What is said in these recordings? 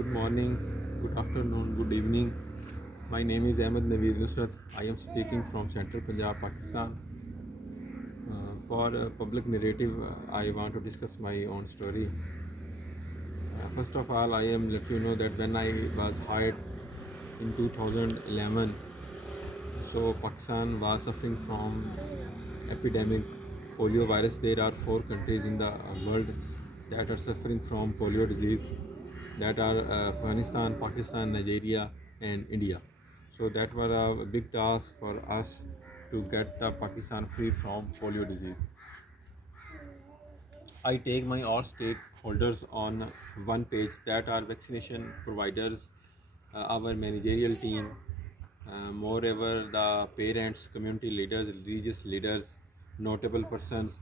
Good morning, good afternoon, good evening. My name is Ahmed Naveed Nusrat. I am speaking from Central Punjab, Pakistan. For a public narrative, I want to discuss my own story. First of all, I am let you know that when I was hired in 2011, so Pakistan was suffering from epidemic polio virus. There are 4 countries in the world that are suffering from polio disease, that are Afghanistan, Pakistan, Nigeria, and India. So that was a big task for us to get Pakistan free from polio disease. I take my all stakeholders on one page, that are vaccination providers, our managerial team, moreover the parents, community leaders, religious leaders, notable persons.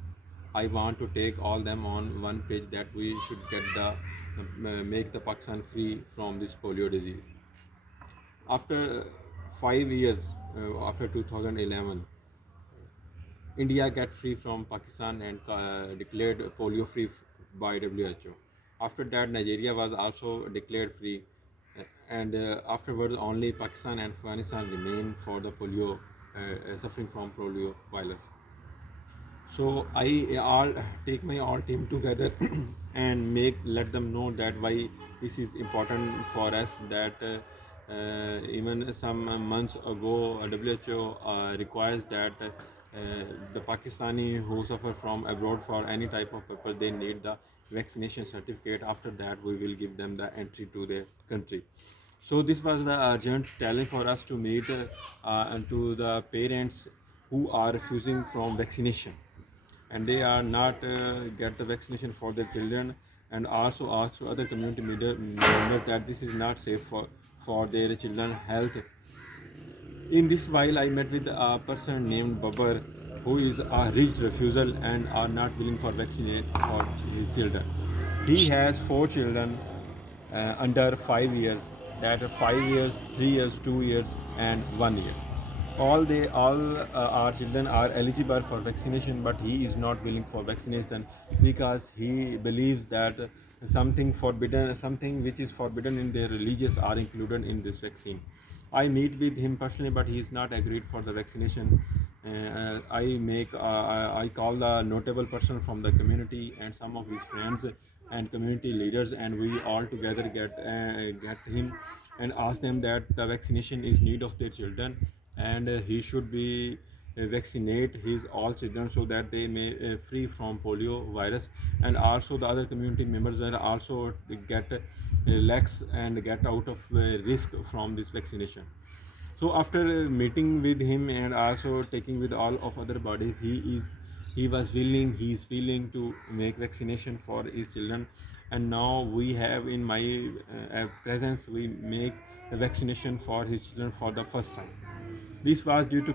I want to take all them on one page, that we should get the make the Pakistan free from this polio disease. After 5 years, after 2011, India get free from Pakistan and declared polio free by WHO. After that, Nigeria was also declared free, and afterwards only Pakistan and Afghanistan remain for the polio, suffering from polio virus. So I all take my all team together and let them know that why this is important for us. That even some months ago, WHO requires that the Pakistani who suffer from abroad for any type of purpose, they need the vaccination certificate. After that, we will give them the entry to the country. So this was the urgent challenge for us to meet and to the parents who are refusing from vaccination, and they are not get the vaccination for their children, and also ask other community members that this is not safe for their children health. In this while, I met with a person named Babar, who is a rigid refusal and are not willing for vaccinate for his children. He has 4 children under 5 years, that are 5 years, 3 years, 2 years, and 1 year. All our children are eligible for vaccination, but he is not willing for vaccination because he believes that something which is forbidden in their religious are included in this vaccine. I meet with him personally, but he is not agreed for the vaccination. I call the notable person from the community and some of his friends and community leaders, and we all together get him and ask them that the vaccination is need of their children, and he should be vaccinate his all children so that they may free from polio virus, and also the other community members are also get relax and get out of risk from this vaccination. So after meeting with him and also taking with all of other bodies, he is willing to make vaccination for his children, and now we have in my presence we make the vaccination for his children for the first time. This was due to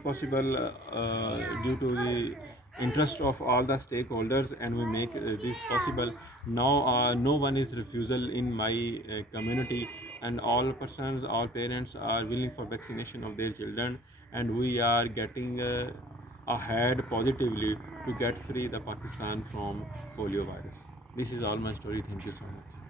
the interest of all the stakeholders, and we make this possible. Now no one is refusal in my community, and all persons, all parents are willing for vaccination of their children, and we are getting ahead positively to get free the Pakistan from polio virus. This is all my story. Thank you so much.